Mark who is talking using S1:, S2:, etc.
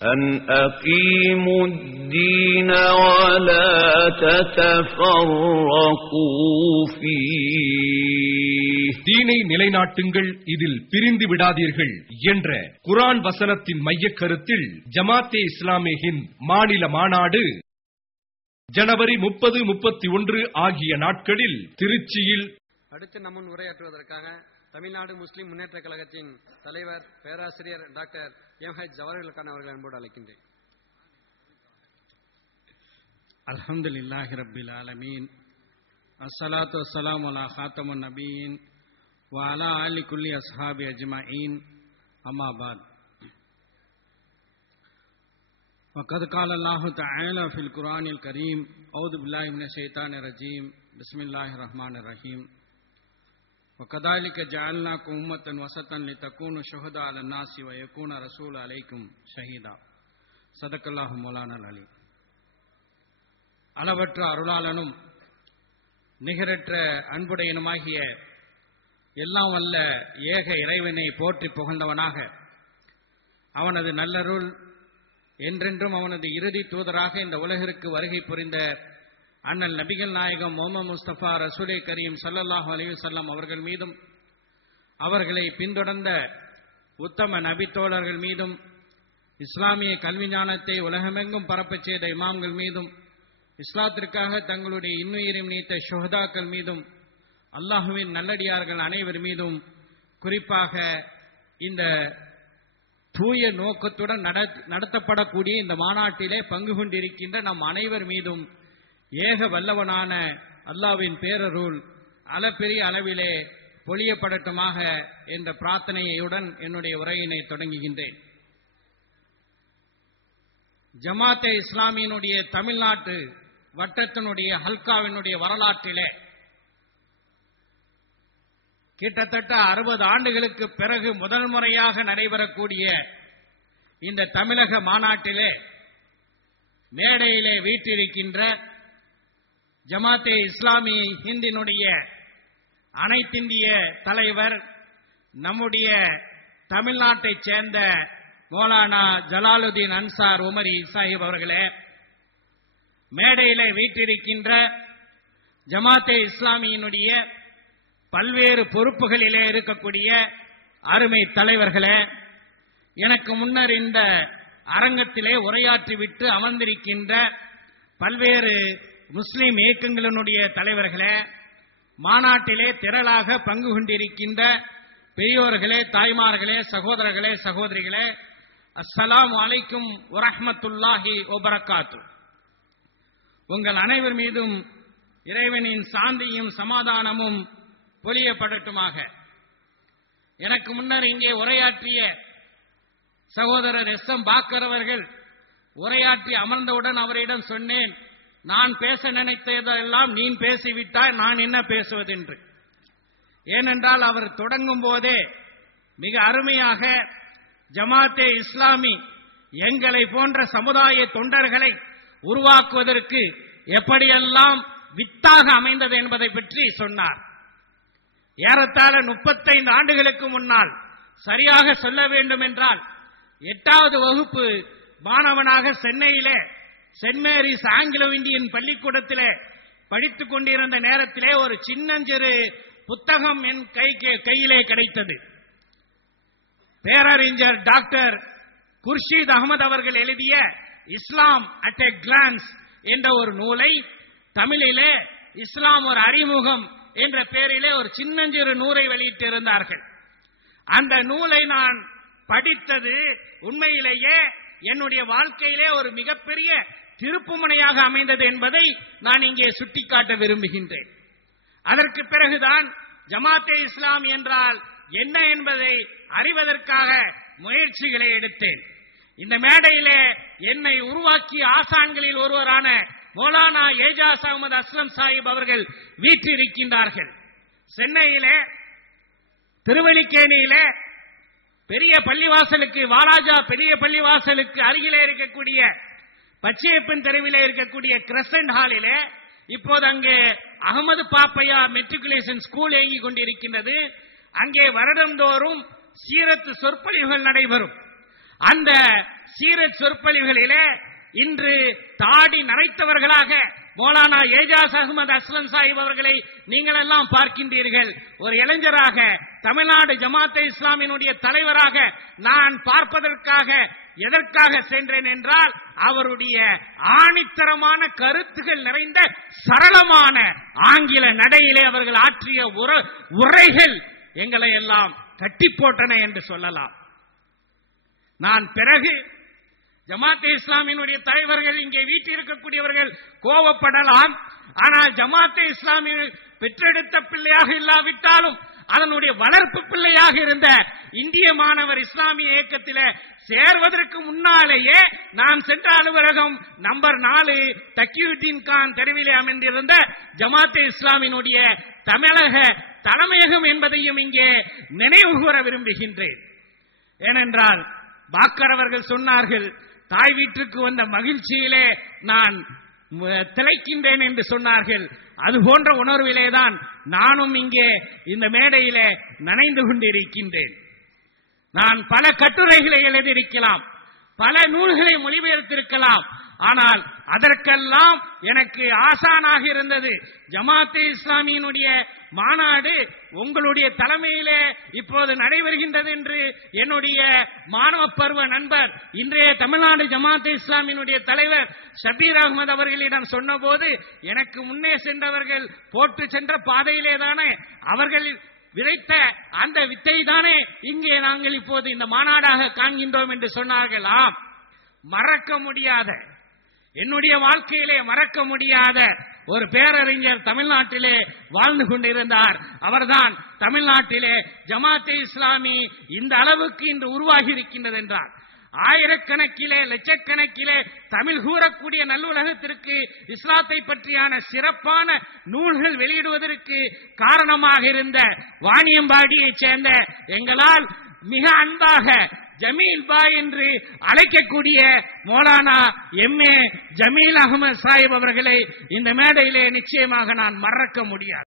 S1: أن أقيموا الدين ولا تتفرقوا فيه
S2: தீனை நிலைநாட்டுங்கள் இதில் பிரிந்து விடாதீர்கள் என்ற குரான் வசனத்தின் மையக் கருத்தில் ஜமாத்தே இஸ்லாமியின் மாநில மாநாடு ஜனவரி முப்பது முப்பத்தி ஒன்று ஆகிய நாட்களில் திருச்சியில்
S3: அடுத்து நம்முன் உரையாற்றுவதற்காக தமிழ்நாடு முஸ்லிம் முன்னேற்ற கழகத்தின் தலைவர் பேராசிரியர் doctor M H Jawaharlal Khan அவர்கள் அன்போடு அழைக்கின்றேன்
S4: الحمد لله رب العالمين الصلاة والسلام على خاتم النبيين وعلى آل كل أصحاب أجمعين أما بعد وقد قال الله تعالى في القرآن الكريم أعوذ بالله من الشيطان الرجيم بسم الله الرحمن الرحيم وكذلك جعلناكم أمة وسطا لتكونوا شهداء على الناس ويكون رسول عليكم شهيدا صدق الله مولانا العليم அளவற்ற அருளாளனும் நிகரற்ற அன்புடையனுமாகிய எல்லாம் வல்ல ஏக இறைவனை போற்றி புகழ்ந்தவனாக அவனது நல்லருள் என்றென்றும் அவனது இறுதி தூதராக இந்த உலகிற்கு வருகை புரிந்த அண்ணல் நபிகள் நாயகம் முகமது முஸ்தபா ரசூலே கரீம் சல்லல்லாஹு அலைஹி வஸல்லம் அவர்கள் மீதும் அவர்களை பின்தொடர்ந்த உத்தம நபித்தோழர்கள் மீதும் இஸ்லாமிய கல்வி ஞானத்தை உலகமெங்கும் பரப்பச் செய்த இமாம்கள் மீதும் இஸ்லாத்திற்காக தங்களுடைய இன்னுயிரும் நீத்த ஷொஹதாக்கள் மீதும் அல்லாஹுவின் நல்லடியார்கள் அனைவர் மீதும் குறிப்பாக இந்த தூய நோக்கத்துடன் நடத்தப்படக்கூடிய இந்த மாநாட்டிலே பங்கு கொண்டிருக்கின்ற நம் அனைவர் மீதும் ஏக வல்லவனான அல்லாஹ்வின் பேரருள் அளப்பெரிய அளவிலே பொழியப்படட்டுமாக என்ற பிரார்த்தனையுடன் என்னுடைய உரையினை தொடங்குகின்றேன். ஜமாத்தே இஸ்லாமியினுடைய தமிழ்நாட்டு வட்டத்தினுடைய ஹல்காவினுடைய வரலாற்றிலே கிட்டத்தட்ட அறுபது ஆண்டுகளுக்கு பிறகு முதல் முறையாக நடைபெறக்கூடிய இந்த தமிழக மாநாட்டிலே மேடையிலே வீற்றிருக்கின்ற ஜமாத்தே இஸ்லாமி ஹிந்தினுடைய அனைத்திந்திய தலைவர் நம்முடைய தமிழ்நாட்டைச் சேர்ந்த மோலானா ஜலாலுதீன் அன்சார் உமரி சாஹிப் அவர்களே மேடையில வீட்டிருக்கின்ற ஜமாத்தே இஸ்லாமியினுடைய பல்வேறு பொறுப்புகளிலே இருக்கக்கூடிய அருமை தலைவர்களே எனக்கு முன்னர் இந்த அரங்கத்திலே உரையாற்றிவிட்டு அமர்ந்திருக்கின்ற பல்வேறு முஸ்லிம் இயக்கங்களினுடைய தலைவர்களே மாநாட்டிலே திரளாக பங்கு கொண்டிருக்கின்ற பெரியோர்களே தாய்மார்களே சகோதரர்களே சகோதரிகளே அஸ்லாம் அலைக்கும் வரஹ்மத்துல்லாஹி வபரகாத்து. உங்கள் அனைவர் மீதும் இறைவனின் சாந்தியும் சமாதானமும் பொழியப்படட்டுமாக எனக்கு முன்னர் இங்கே உரையாற்றிய சகோதரர் எஸ் எம் பாக்கர் அவர்கள் உரையாற்றி அமர்ந்தவுடன் அவரிடம் சொன்னேன் நான் பேச நினைத்ததெல்லாம் நீ பேசிவிட்டாய் நான் என்ன பேசுவதென்று? ஏனென்றால் அவர் தொடங்கும் போதே மிக அருமையாக ஜமாத்தே இஸ்லாமி எங்களை போன்ற சமுதாய தொண்டர்களை உருவாக்குவதற்கு எப்படியெல்லாம் வித்தாக அமைந்தது என்பதை பற்றி சொன்னார். ஏறத்தாழ முப்பத்தைந்து ஆண்டுகளுக்கு முன்னால் சரியாக சொல்ல வேண்டும் என்றால் எட்டாவது வகுப்பு மாணவனாக சென்னையிலே சென்ட் மேரிஸ் ஆங்கிலோ இந்தியன் பள்ளிக்கூடத்திலே படித்துக் கொண்டிருந்த நேரத்திலே ஒரு சின்னஞ்சிறு புத்தகம் என் கை கையிலே கிடைத்தது. பேரறிஞர் டாக்டர் குர்ஷீத் அகமது அவர்கள் எழுதிய இஸ்லாம் அட் எ கிளான்ஸ் என்ற ஒரு நூலை தமிழிலே இஸ்லாம் ஒரு அறிமுகம் என்ற பெயரிலே ஒரு சின்னஞ்சிறு நூலை வெளியிட்டிருந்தார்கள். அந்த நூலை நான் படித்தது உண்மையிலேயே என்னுடைய வாழ்க்கையிலே ஒரு மிகப்பெரிய திருப்புமுனையாக அமைந்தது என்பதை நான் இங்கே சுட்டிக்காட்ட விரும்புகின்றேன். அதற்கு பிறகுதான் ஜமாத்தே இஸ்லாம் என்றால் என்ன என்பதை அறிவதற்காக முயற்சிகளை எடுத்தேன். இந்த மேடையிலே என்னை உருவாக்கிய ஆசான்களில் ஒருவரான மௌலானா ஏஜாஸ் அகமது அஸ்லம் சாஹிப் அவர்கள் வீற்றிருக்கின்றார்கள். சென்னையில திருவல்லிக்கேணியில பெரிய பள்ளிவாசலுக்கு வாலாஜா பெரிய பள்ளிவாசலுக்கு அருகிலே இருக்கக்கூடிய பச்சையப்பன் தெருவிலே இருக்கக்கூடிய கிரசன்ட் ஹாலிலே இப்போது அங்கே அகமது பாப்பையா மெட்ரிகுலேஷன் ஸ்கூல் இயங்கிக் கொண்டிருக்கின்றது. அங்கே வருடந்தோறும் சீரத்து சொற்பொழிவுகள் நடைபெறும். அந்த சீரத் சொற்பொழிவுகளில இன்று தாடி நரைத்தவர்களாக மோலானா ஏஜாஸ் அகமது அஸ்லம் சாஹிப் அவர்களை நீங்கள் எல்லாம் பார்க்கின்றீர்கள். ஒரு இளைஞராக தமிழ்நாடு ஜமாத்தே இஸ்லாமியினுடைய தலைவராக நான் பார்ப்பதற்காக எதற்காக சென்றேன் என்றால் அவருடைய ஆணித்தரமான கருத்துகள் நிறைந்த சரளமான ஆங்கில நடையிலே அவர்கள் ஆற்றிய உரைகள் எங்களை எல்லாம் கட்டி போட்டன என்று சொல்லலாம். நான் பிறகு ஜமாத்தே இஸ்லாமியினுடைய தலைவர்கள் இங்கே வீட்டில் இருக்கக்கூடியவர்கள் கோபப்படலாம் ஆனால் ஜமாத்தே இஸ்லாமிய பெற்றெடுத்த பிள்ளையாக இல்லாவிட்டாலும் அதனுடைய வளர்ப்பு பிள்ளையாக இருந்த இந்திய மாணவர் இஸ்லாமிய இயக்கத்தில் சேர்வதற்கு முன்னாலேயே நான் சென்ற அலுவலகம் நம்பர் நாலு தக்கியுத்தீன் கான் தெருவிலே அமைந்திருந்த ஜமாத்தே இஸ்லாமினுடைய தமிழக தலைமையகம் என்பதையும் இங்கே நினைவு கூற விரும்புகின்றேன். ஏனென்றால் பாக்கர் அவர்கள் சொன்னார்கள் தாய் வீட்டுக்கு வந்த மகிழ்ச்சியிலே நான் திளைக்கின்றேன் என்று சொன்னார்கள். அது போன்ற உணர்விலேதான் நானும் இங்கே இந்த மேடையிலே நனைந்து கொண்டிருக்கின்றேன். நான் பல கட்டுரைகளை எழுதியிருக்கலாம் பல நூல்களை மொழிபெயர்த்திருக்கலாம் ஆனால் அதற்கெல்லாம் எனக்கு ஆசானாக இருந்தது. ஜமாத்தே இஸ்லாமியினுடைய மாநாடு உங்களுடைய தலைமையிலே இப்போது நடைபெறுகின்றது என்று என்னுடைய மாணவ பருவ நண்பர் இன்றைய தமிழ்நாடு ஜமாத்தே இஸ்லாமியினுடைய தலைவர் ஷபீர் அகமது அவர்களிடம் சொன்னபோது எனக்கு முன்னே சென்றவர்கள் போட்டு சென்ற பாதையிலே தானே அவர்கள் விதைத்த அந்த வித்தை தானே இங்கே நாங்கள் இப்போது இந்த மாநாடாக காண்கின்றோம் என்று சொன்னார்கள் ஆம் மறக்க முடியாத என்னுடைய வாழ்க்கையிலே மறக்க முடியாத ஒரு பேரறிஞர் தமிழ்நாட்டிலே வாழ்ந்து கொண்டிருந்தார். அவர்தான் தமிழ்நாட்டிலே ஜமாத்தே இஸ்லாமி இந்த அளவுக்கு இன்று உருவாகி இருக்கின்றது என்றார். ஆயிரக்கணக்கிலே லட்சக்கணக்கிலே தமிழ் கூறக்கூடிய நல்லுலகத்திற்கு இஸ்லாத்தை பற்றியான சிறப்பான நூல்கள் வெளியிடுவதற்கு காரணமாக இருந்த வாணியம்பாடியைச் சேர்ந்த எங்களால் மிக அன்பாக ஜமீல் பாய் என்று அழைக்கக்கூடிய மோலானா எம் ஏ ஜமீல் அகமது சாஹிப் அவர்களை இந்த மேடையிலே நிச்சயமாக நான் மறக்க முடியாது.